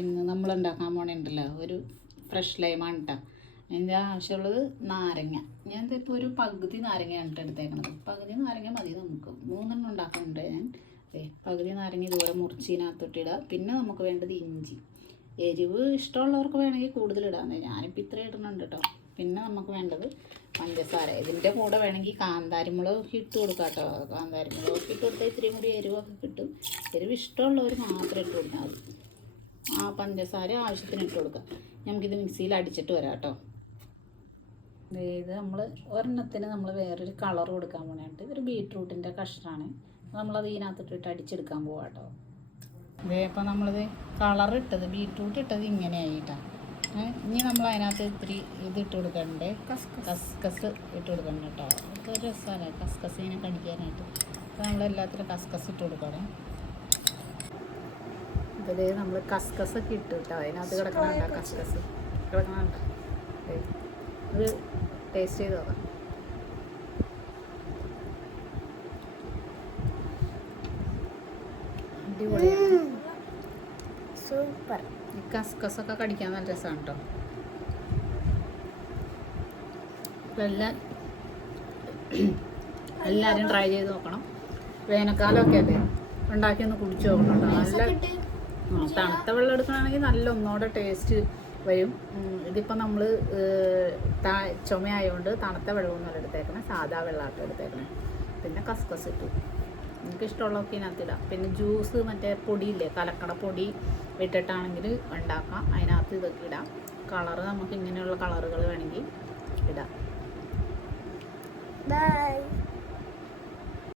ഇന്ന് നമ്മൾ ഉണ്ടാക്കാൻ പോണുണ്ടല്ലോ. ഒരു ഫ്രഷ് ലൈമാണ് കേട്ടോ എന്റെ ആവശ്യമുള്ളത് നാരങ്ങ. ഞാൻ ഇപ്പോൾ ഒരു പകുതി നാരങ്ങയാണ് എടുത്തേക്കുന്നത് പകുതി നാരങ്ങ മതി നമുക്ക്. മൂന്നെണ്ണം ഉണ്ടാക്കുന്നുണ്ട് ഞാൻ. പകുതി നാരങ്ങ ഇതുപോലെ മുറിച്ചിനകത്തോട്ടിടുക പിന്നെ നമുക്ക് വേണ്ടത് ഇഞ്ചി. എരിവ് ഇഷ്ടമുള്ളവർക്ക് വേണമെങ്കിൽ കൂടുതൽ ഇടാം. ഞാനിപ്പോൾ ഇത്ര ഇടുന്നുണ്ട് കേട്ടോ പിന്നെ നമുക്ക് വേണ്ടത് പഞ്ചസാര. ഇതിന്റെ കൂടെ വേണമെങ്കിൽ കാന്താരിമുളക് ഇട്ട് കൊടുക്കാം കേട്ടോ കാന്താരിമുളക് ഇട്ട് കൊടുത്താൽ ഇത്രയും കൂടി എരിവൊക്കെ കിട്ടും. എരിവ് ഇഷ്ടമുള്ളവർ മാത്രം ഇട്ട് കൊടുത്താൽ മതി. ആ പഞ്ചസാര ആവശ്യത്തിന് ഇട്ട് കൊടുക്കുക. നമുക്കിത് മിക്സിയിൽ അടിച്ചിട്ട് വരാം കേട്ടോ. ഇത് നമ്മൾ ഒരെണ്ണത്തിന് നമ്മൾ വേറൊരു കളർ കൊടുക്കാൻ പോകണായിട്ട് ഒരു ബീട്രൂട്ടിന്റെ കഷ്ണമാണ് നമ്മളത് ഇതിനകത്തിട്ടിട്ട് അടിച്ചെടുക്കാൻ പോവാം കേട്ടോ. ഇതേ ഇപ്പം നമ്മളിത് കളർ ഇട്ടത് ബീട്രൂട്ട് ഇട്ടത് ഇങ്ങനെയായിട്ടാണ് ഇനി നമ്മൾ അതിനകത്ത് ഇത്തിരി ഇത് ഇട്ട് കൊടുക്കണ്ടേ? കസ്കസ് ഇട്ട് കൊടുക്കണ്ട കേട്ടോ. അതൊക്കെ രസമല്ലേ കസ്കസ് ഇങ്ങനെ കടിക്കാനായിട്ട്. അപ്പോൾ നമ്മളെല്ലാത്തിനും കസ്കസ് ഇട്ട് കൊടുക്കണേ ഇതേ നമ്മൾ കസ്കസ് ഒക്കെ ഇട്ട് കേട്ടോ. അതിനകത്ത് കിടക്കണുണ്ട കസ്കസ്? കിടക്കണുണ്ട? ഇത് ടേസ്റ്റ് ചെയ്ത് നോക്കാം. അടിപൊളിയാണ് സൂപ്പർ. ഈ കസ്കസൊക്കെ കടിക്കാൻ നല്ല രസമാണ് കേട്ടോ എല്ലാ എല്ലാവരും ട്രൈ ചെയ്ത് നോക്കണം. വേനൽക്കാലമൊക്കെ അല്ലേ? ഉണ്ടാക്കി ഒന്ന് കുടിച്ചു നോക്കണം കേട്ടോ നല്ല തണുത്ത വെള്ളം എടുക്കണമെങ്കിൽ നല്ല ഒന്നുകൂടെ ടേസ്റ്റ് വരും. ഇതിപ്പോൾ നമ്മൾ ചുമയായതുകൊണ്ട് തണുത്ത വെള്ളമൊന്നുമല്ല എടുത്തേക്കണേ. സാധാ വെള്ളമാട്ടം എടുത്തേക്കണേ. പിന്നെ കസ്കസ് ഇട്ടു നിങ്ങൾക്ക് ഇഷ്ടമുള്ളതൊക്കെ ഇതിനകത്തിടാം. പിന്നെ ജ്യൂസ് മറ്റേ പൊടിയില്ലേ കലക്കട പൊടി ഇട്ടിട്ടാണെങ്കിൽ ഉണ്ടാക്കാം. അതിനകത്ത് ഇതൊക്കെ ഇടാം. കളറ് നമുക്ക് ഇങ്ങനെയുള്ള കളറുകൾ വേണമെങ്കിൽ ഇടാം. ബൈ